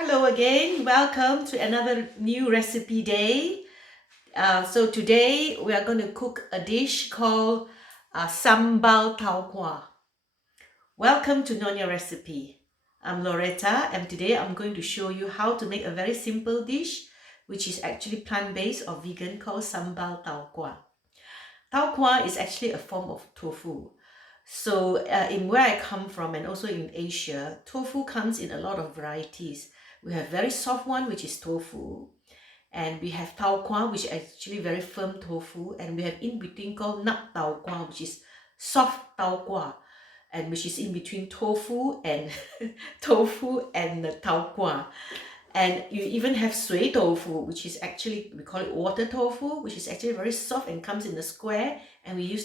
Hello again, welcome to another new recipe day. So today we are going to cook a dish called Sambal Taukwa. Welcome to Nyonya Recipe. I'm Loretta and today I'm going to show you how to make a very simple dish which is actually plant-based or vegan called Sambal Taukwa. Taukwa is actually a form of tofu. So in where I come from and also in Asia, tofu comes in a lot of varieties. We have very soft one, which is tofu. And we have taukwa, which is actually very firm tofu. And we have in between called nut taukwa, which is soft taukwa. And which is in between tofu and tofu and the taukwa. And you even have sui tofu, which is actually, we call it water tofu, which is actually very soft and comes in a square. And we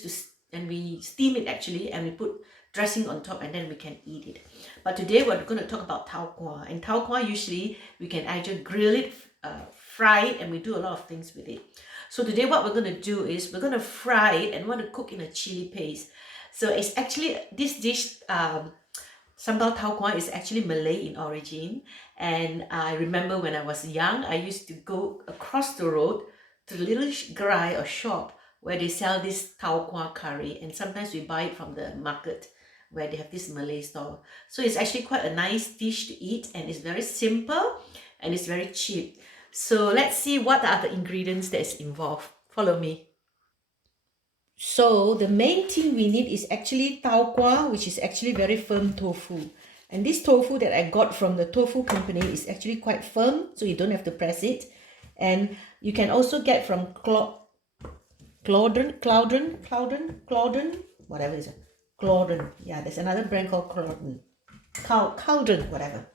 we steam it actually, and we put dressing on top, and then we can eat it. But today we're going to talk about taukwa. And taukwa usually we can either grill it, fry it, and we do a lot of things with it. So today what we're going to do is we're going to fry it and want to cook in a chili paste. So it's actually this dish. Sambal Taukwa is actually Malay in origin, and I remember when I was young, I used to go across the road to the little gerai or shop where they sell this Taukwa curry, and sometimes we buy it from the market where they have this Malay store. So it's actually quite a nice dish to eat, and it's very simple and it's very cheap. So let's see what are the ingredients that is involved. Follow me. So the main thing we need is actually taukwa, which is actually very firm tofu. And this tofu that I got from the tofu company is actually quite firm, so you don't have to press it. And you can also get from Cloudon, whatever it is. Cloudon. Yeah, there's another brand called Cloudon. Cauldron, whatever.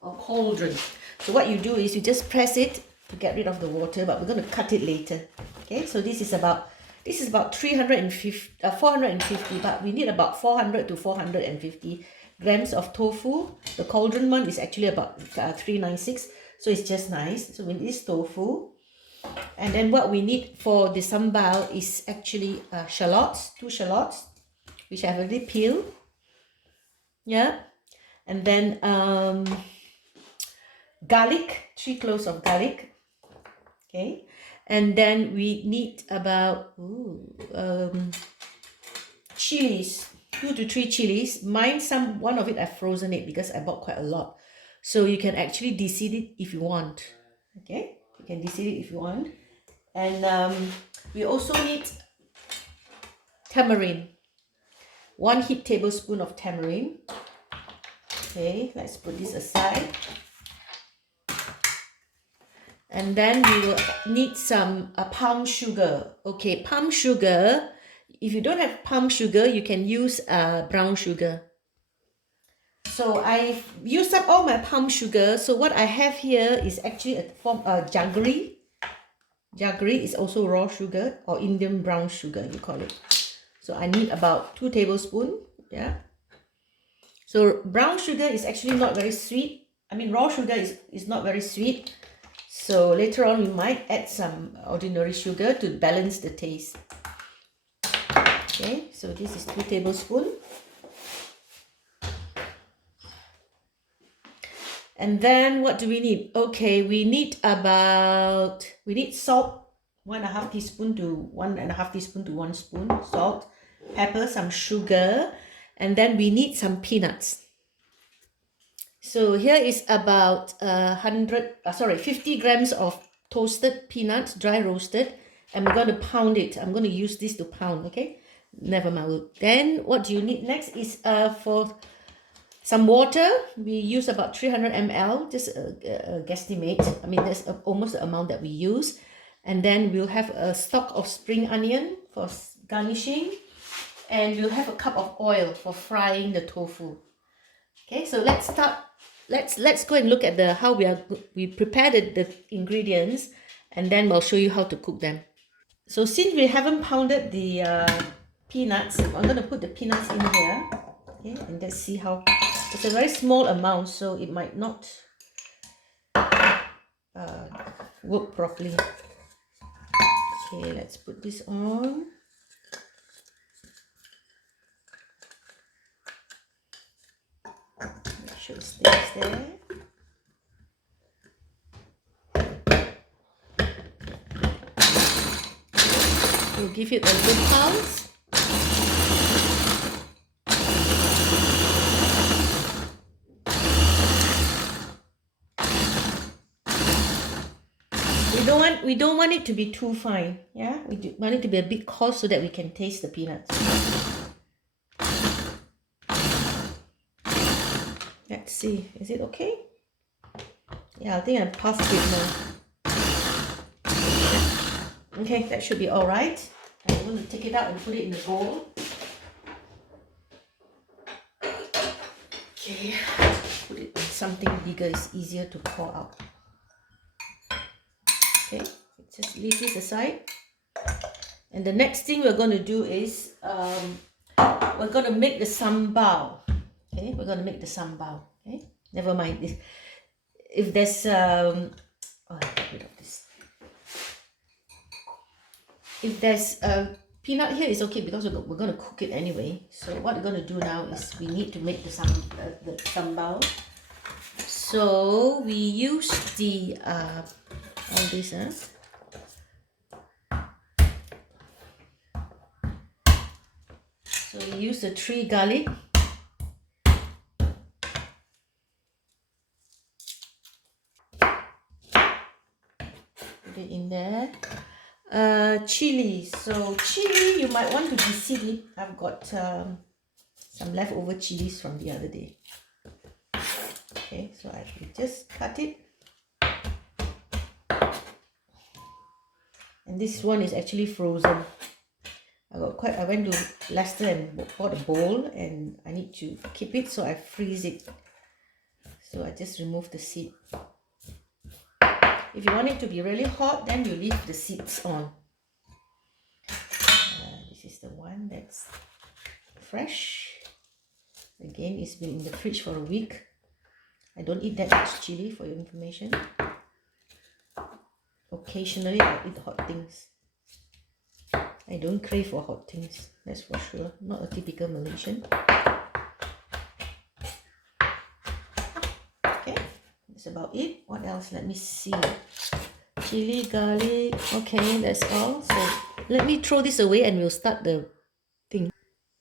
Or cauldron. So what you do is you just press it to get rid of the water, but we're going to cut it later. Okay, so this is about 450, but we need about 400 to 450 grams of tofu. The cauldron one is actually about 396, so it's just nice. So we need this tofu, and then what we need for the sambal is actually shallots, 2 shallots, which I've already peeled. Yeah, and then garlic, 3 cloves of garlic. Okay, and then we need about chilies, 2 to 3 chilies. Mine, one of it I've frozen it because I bought quite a lot. So you can actually deseed it if you want. Okay, you can deseed it if you want. And we also need tamarind, 1 heaped tablespoon of tamarind. Okay, let's put this aside. And then we will need some palm sugar. Okay, palm sugar. If you don't have palm sugar, you can use brown sugar. So I've used up all my palm sugar. So what I have here is actually a form of jaggery. Jaggery is also raw sugar or Indian brown sugar, you call it. So I need about 2 tablespoons. Yeah. So brown sugar is actually not very sweet. I mean, raw sugar is not very sweet. So later on, we might add some ordinary sugar to balance the taste. Okay, so this is 2 tablespoons. And then what do we need? Okay, we need salt, 1.5 teaspoon to 1.5 teaspoon to 1 spoon salt, pepper, some sugar, and then we need some peanuts. So here is about 50 grams of toasted peanuts, dry roasted, and we're going to pound it. I'm going to use this to pound, okay? Never mind. Then what do you need next is for some water. We use about 300 ml, just a guesstimate. I mean, that's almost the amount that we use. And then we'll have a stalk of spring onion for garnishing, and we'll have a cup of oil for frying the tofu. Okay, so let's start. Let's go and look at how we prepared the ingredients, and then we'll show you how to cook them. So since we haven't pounded the peanuts, I'm going to put the peanuts in here. Okay, and let's see how. It's a very small amount, so it might not work properly. Okay, let's put this on. Make sure it stays there. We'll give it a good pulse. We don't want it to be too fine. Yeah, we want it to be a bit coarse so that we can taste the peanuts. Let's see, is it okay? Yeah, I think I've puffed it more. Okay, that should be all right. I'm going to take it out and put it in the bowl. Okay, put it in something bigger. It's easier to pour out. Okay, just leave this aside. And the next thing we're going to do is we're going to make the sambal. Okay, we're going to make the sambal. Okay, never mind this. If there's oh, I'll get rid of this. If there's a peanut here, it's okay because we're going to cook it anyway. So what we're going to do now is we need to make the sambal. So we use the all this. So we use the 3 garlic. Put it in there. Chili. So chili, you might want to deseed it. I've got some leftover chilies from the other day. Okay, so I will just cut it. And this one is actually frozen. I went to Leicester and bought a bowl, and I need to keep it, so I freeze it. So I just remove the seed. If you want it to be really hot, then you leave the seeds on. This is the one that's fresh. Again, it's been in the fridge for a week. I don't eat that much chili, for your information. Occasionally, I eat hot things. I don't crave for hot things, that's for sure. Not a typical Malaysian. Okay, that's about it. What else? Let me see. Chili, garlic. Okay, that's all. So let me throw this away and we'll start the thing.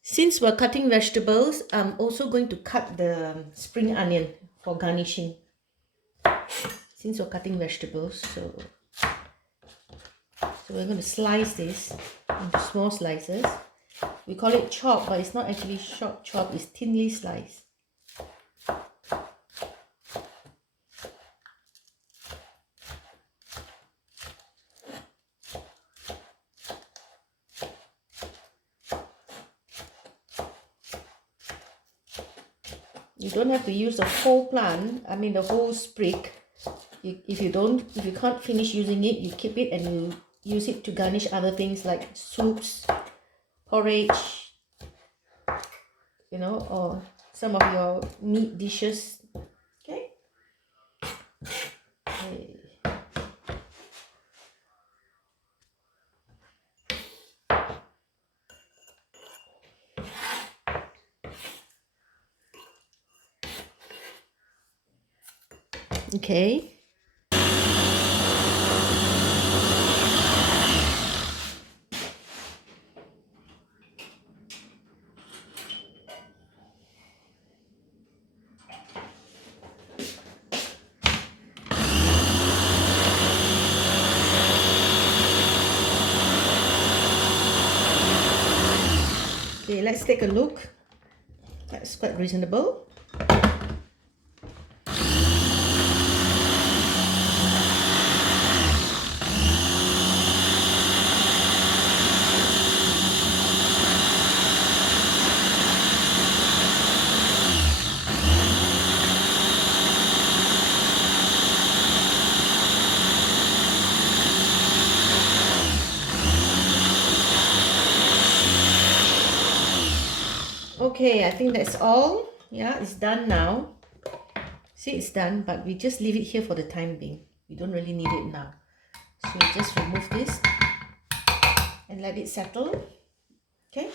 Since we're cutting vegetables, I'm also going to cut the spring onion for garnishing. Since we're cutting vegetables, so we're going to slice this into small slices. We call it chop, but it's not actually short chop, it's thinly sliced. You don't have to use the whole plant, I mean the whole sprig. If you can't finish using it, you keep it and you use it to garnish other things like soups, porridge, you know, or some of your meat dishes. Okay. Okay. Okay, let's take a look. That's quite reasonable. Okay, I think that's all. Yeah, it's done now. See, it's done, but we just leave it here for the time being. We don't really need it now. So we just remove this and let it settle. Okay.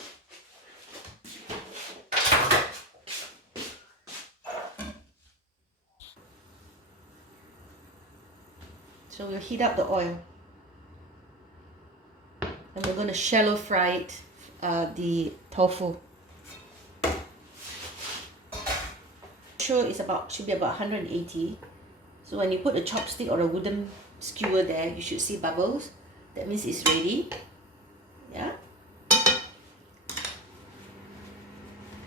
So we'll heat up the oil. And we're going to shallow fry it, the tofu. Sure, it's should be about 180. So when you put a chopstick or a wooden skewer there, you should see bubbles. That means it's ready. Yeah.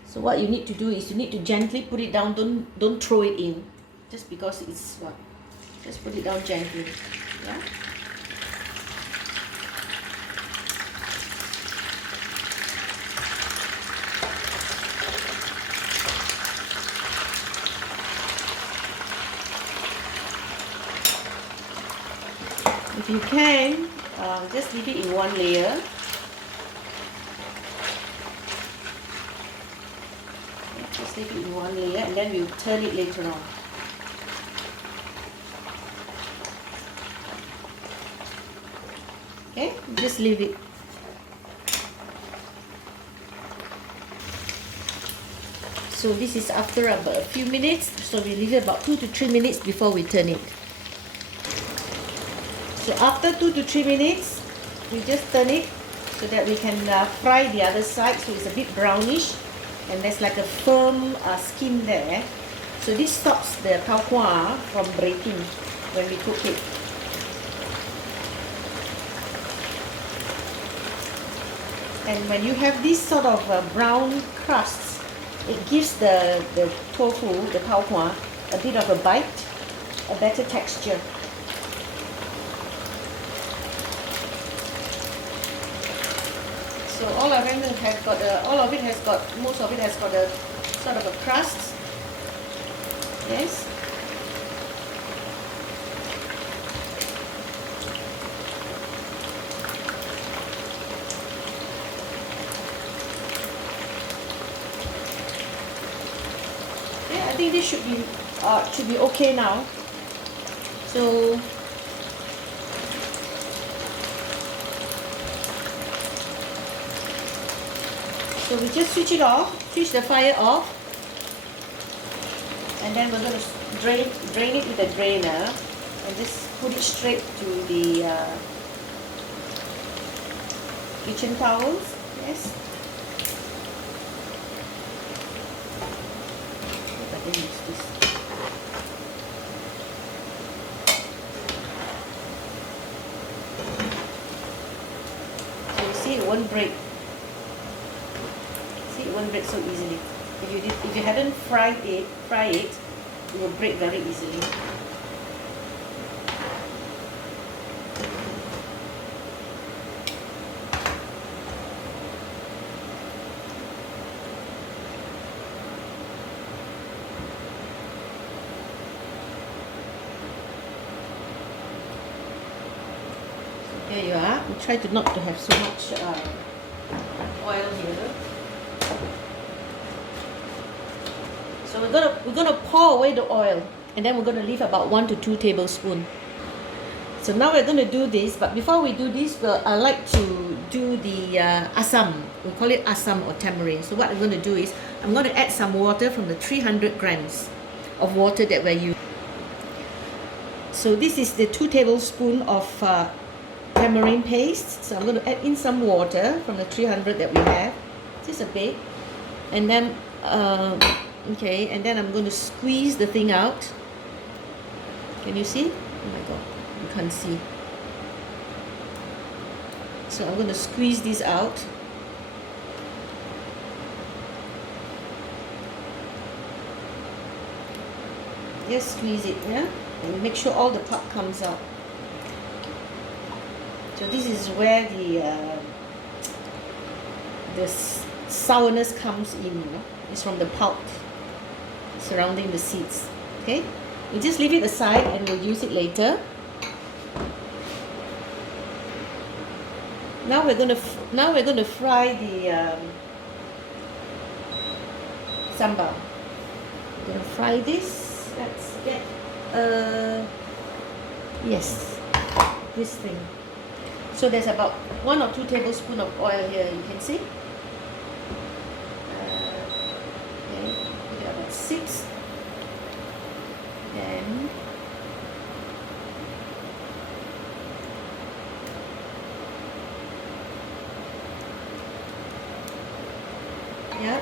So what you need to do is you need to gently put it down. Don't throw it in, just because it's what. Just put it down gently. Yeah. If you can, just leave it in one layer. Just leave it in one layer, and then we'll turn it later on. Okay, just leave it. So this is after about a few minutes, so we leave it about 2 to 3 minutes before we turn it. So after 2 to 3 minutes, we just turn it so that we can fry the other side, so it's a bit brownish and there's like a firm skin there. So this stops the taukwa from breaking when we cook it. And when you have this sort of brown crusts, it gives the tofu, the taukwa, a bit of a bite, a better texture. So most of it has got a sort of a crust. Yes. Yeah, I think this should be okay now. So we just switch the fire off, and then we're going to drain it with a drainer and just put it straight to the kitchen towels. Yes. If I can use this. So you see, it won't break. It won't break so easily. If you hadn't fry it, it will break very easily. So here you are. We try to not to have so much oil here. So we're gonna pour away the oil, and then we're gonna leave about 1 to 2 tablespoons. So now we're gonna do this, but before we do this, I like to do the asam. We call it asam or tamarind. So what I'm gonna do is I'm gonna add some water from the 300 grams of water that we're using. So this is the 2 tablespoons of tamarind paste. So I'm gonna add in some water from the 300 that we have, just a bit, and then. Okay, and then I'm going to squeeze the thing out. Can you see? Oh my god, you can't see. So I'm going to squeeze this out. Just squeeze it, yeah? And make sure all the pulp comes out. So this is where the sourness comes in, you know? It's from the pulp surrounding the seeds. Okay, we just leave it aside and we'll use it later. Now we're going to fry the sambal. We're going to fry this. Let's get yes, this thing. So there's about 1 or 2 tablespoons of oil here. You can see. 6, then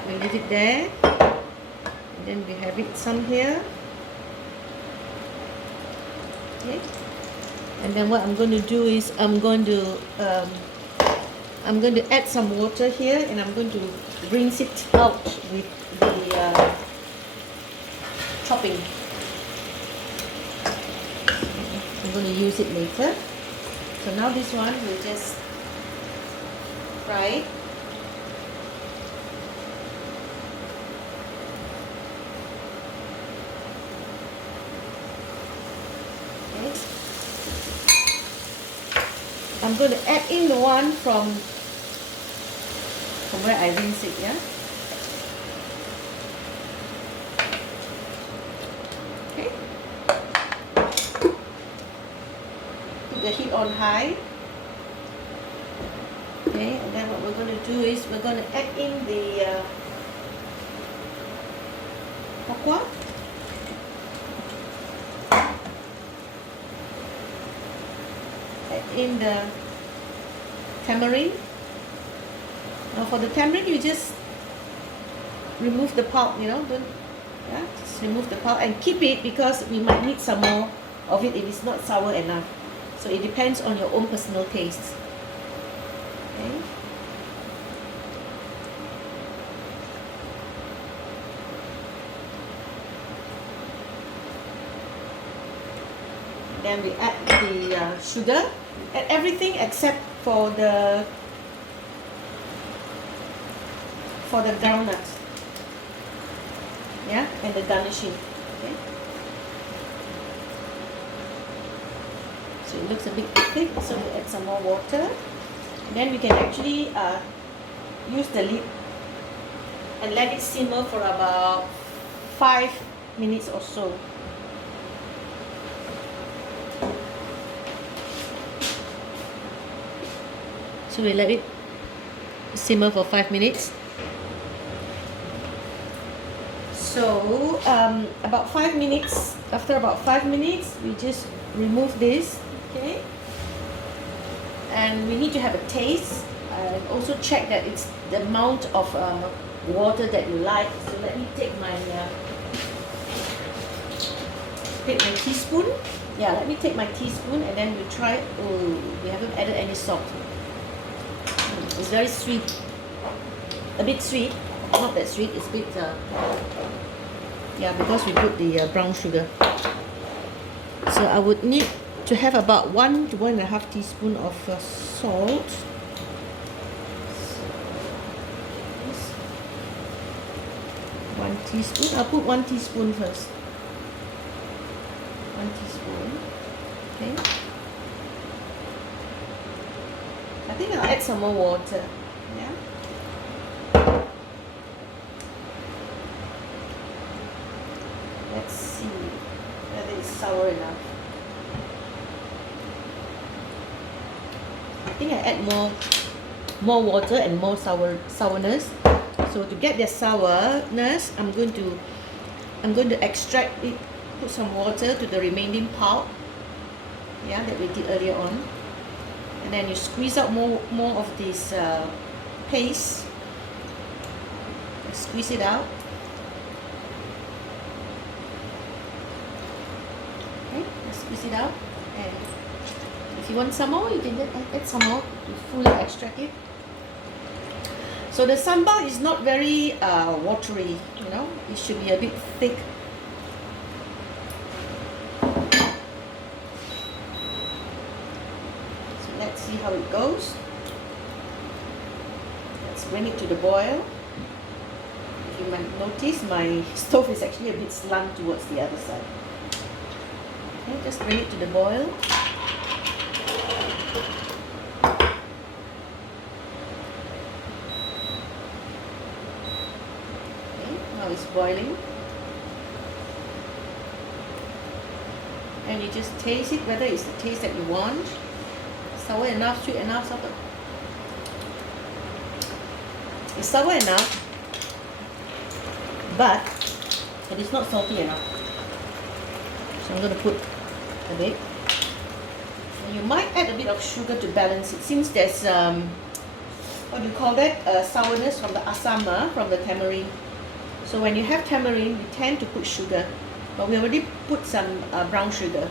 we leave it there. And then we have it some here. Okay. And then what I'm going to do is I'm going to add some water here, and I'm going to rinse it out with the chopping. I'm going to use it later. So now this one we'll just fry it. Okay. I'm going to add in the one from where I rinse it, yeah. Okay. Put the heat on high. Okay, and then what we're going to do is we're going to add in the Taukwa. Add in the tamarind. Now for the tamarind, you just remove the pulp, you know, just remove the pulp and keep it, because we might need some more of it if it's not sour enough. So it depends on your own personal taste. Okay. Then we add the sugar, add everything except for the groundnuts, yeah, and the garnishing. Okay. So it looks a bit thick, so we add some more water. Then we can actually use the lid and let it simmer for about 5 minutes or so. So we let it simmer for 5 minutes. So about 5 minutes, after about 5 minutes, we just remove this, okay? And we need to have a taste and also check that it's the amount of water that you like. So let me take my teaspoon. Yeah, let me take my teaspoon, and then we try. Oh, we haven't added any salt. It's very sweet, a bit sweet, not that sweet, it's a bit, yeah, because we put the brown sugar. So I would need to have about 1 to 1.5 teaspoon of salt. So, 1 teaspoon, I'll put 1 teaspoon first. 1 teaspoon, okay. I think I'll add some more water. Yeah. Let's see whether it's sour enough. I think I add more water and more sourness. So to get the sourness, I'm going to extract it, put some water to the remaining pulp. Yeah, that we did earlier on. And then you squeeze out more of this paste. Squeeze it out. Okay, squeeze it out. And if you want some more, you can add some more to fully extract it. So the sambal is not very watery, you know. It should be a bit thick. Let's see how it goes. Let's bring it to the boil. If you might notice, my stove is actually a bit slant towards the other side. Okay, just bring it to the boil. Okay, now it's boiling. And you just taste it, whether it's the taste that you want. Sour enough, sweet enough, sour. It's sour enough, but it is not salty enough. So I'm going to put a bit. And you might add a bit of sugar to balance it, since there's what do you call that, sourness from the asam, from the tamarind. So when you have tamarind, we tend to put sugar, but we already put some brown sugar.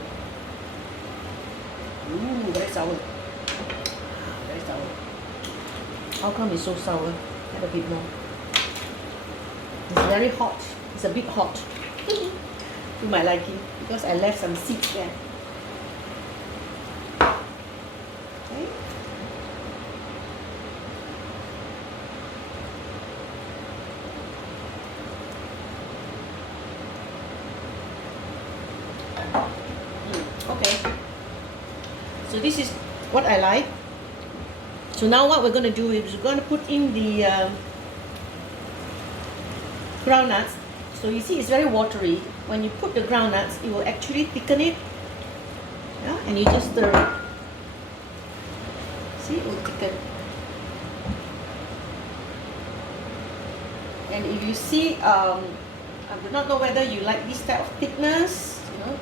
Ooh, very sour. Very sour. How come it's so sour? Add a bit more. It's very hot. It's a bit hot. To my liking, because I left some seeds there. Okay. Okay. So this is what I like. So now what we're going to do is we're going to put in the groundnuts. So you see it's very watery. When you put the groundnuts, it will actually thicken it. Yeah? And you just stir it. See, it will thicken. And if you see, I do not know whether you like this type of thickness, you know,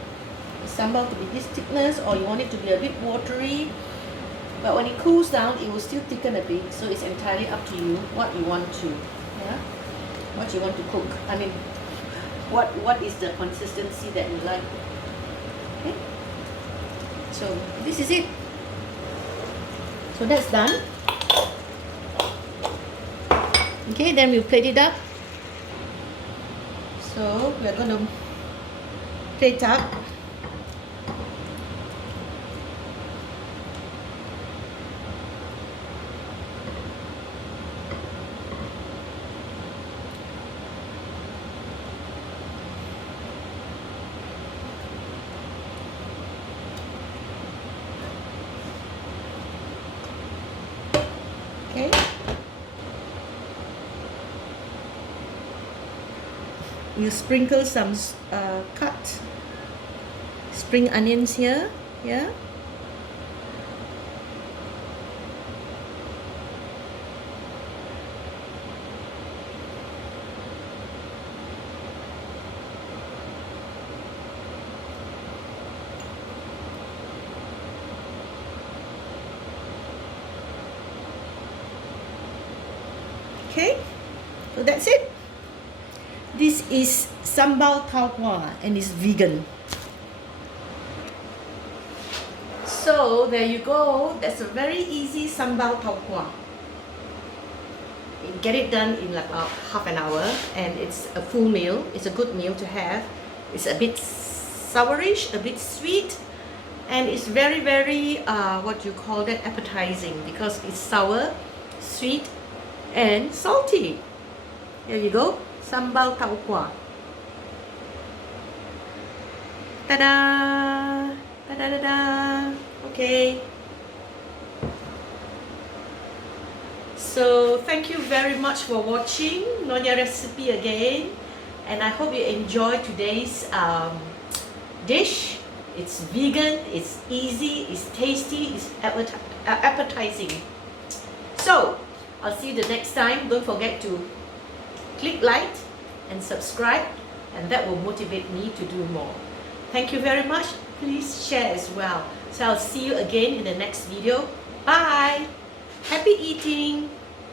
the sambal to be this thickness, or you want it to be a bit watery. But when it cools down, it will still thicken a bit. So it's entirely up to you what you want to, yeah, what you want to cook. I mean, what is the consistency that you like? Okay. So this is it. So that's done. Okay, then we'll plate it up. So we're going to plate up. Okay. You sprinkle some cut spring onions here, yeah. Okay, so that's it. This is Sambal Taukwa and it's vegan. So there you go. That's a very easy Sambal Taukwa. You get it done in like about half an hour, and it's a full meal. It's a good meal to have. It's a bit sourish, a bit sweet, and it's very, very what you call that, appetizing, because it's sour, sweet, and salty. There you go, Sambal Taukwa. Ta-da! Ta-da-da-da! Okay. So thank you very much for watching Nyonya Recipe again, and I hope you enjoyed today's dish. It's vegan, it's easy, it's tasty, it's appetizing. So I'll see you the next time. Don't forget to click like and subscribe, and that will motivate me to do more. Thank you very much. Please share as well. So I'll see you again in the next video. Bye. Happy eating.